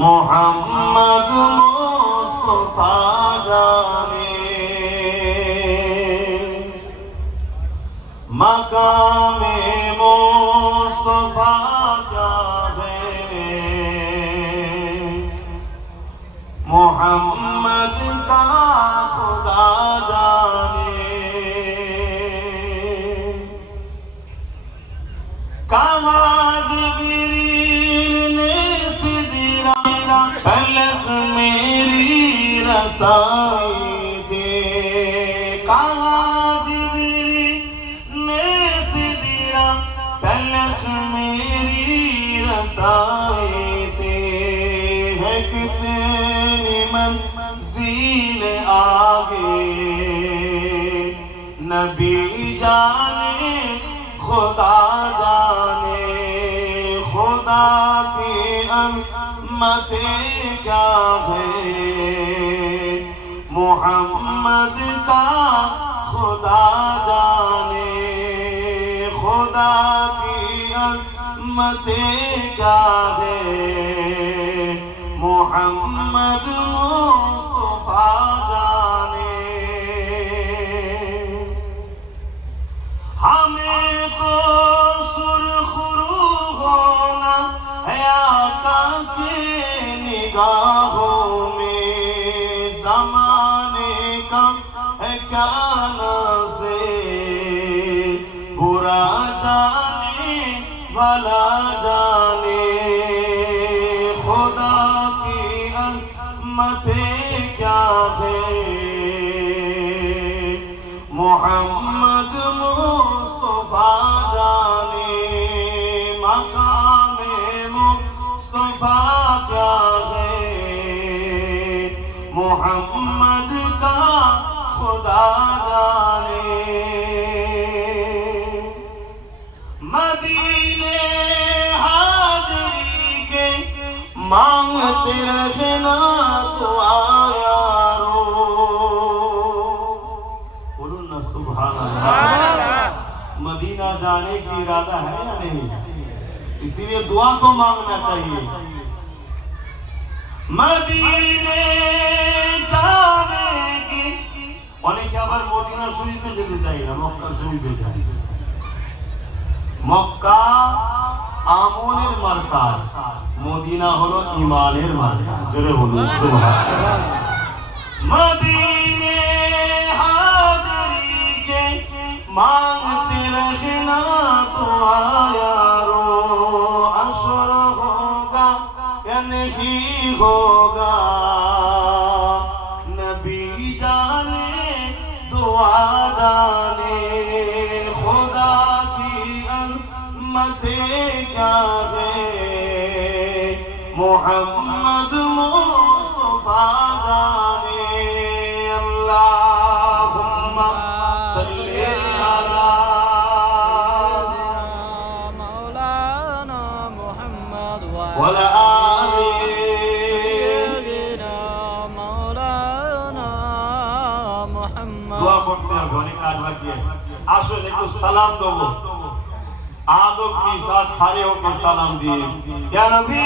মোহাম্মদ মুস্তাফা জানে মাকামে মুস্তাফা জানে মোহাম্মদ का खुदा जाने कहा जिब्रील ने सिदरा फलक मेरी रसाई दे कहा जिब्रील ने सिदरा फलक मेरी रसाई दे है कितनी मंजिल आगे नबी जाने खुदा जाने खुदा की अम्मतें क्या है मोहम्मद का खुदा जाने खुदा की अम्मतें क्या है मोहम्मद मुस्तफा जाने हमें तो सुरखरू होना है आका के निगाहों में ज़माने का है क्या नाज़े बुरा जाने वाला जाने खुदा की अम्मतें क्या है मोहम्मद मुस्तफा जाने मकामे मुस्तफा क्या है मोहम्मद का खुदा जाने मदीने हाजरी के मांगते रहना दुआ यारो बोलो ना सुभान अल्लाह मदीना जाने की इरादा है या नहीं इसीलिए दुआ तो मांगना चाहिए मदीने जाने की অনেকে আবার মদিনা শরীফে যেতে চায় না মক্কা শরীফে যায় মক্কা আমলের মারকাজ মদিনা হলো ঈমানের মারকাজ জোরে বলুন সুবহানাল্লাহ मदीने हाजरी के मांगते रहना दुआ यारो असर होगा या नहीं होगा नबी जाने दुआ जाने खुदा की अम्मतें क्या है मोहम्मद मुस्तफा जाने अल्लाहुम्मा सल्ली अला मौलाना मुहम्मद व अला आलि सय्यिदिना मौलाना मुहम्मद दुआ করতে হবে অনেক কাজ বাকি আছে আসুন একটু সালাম দেব आदब के साथ खड़े होकर सलाम दिए या नबी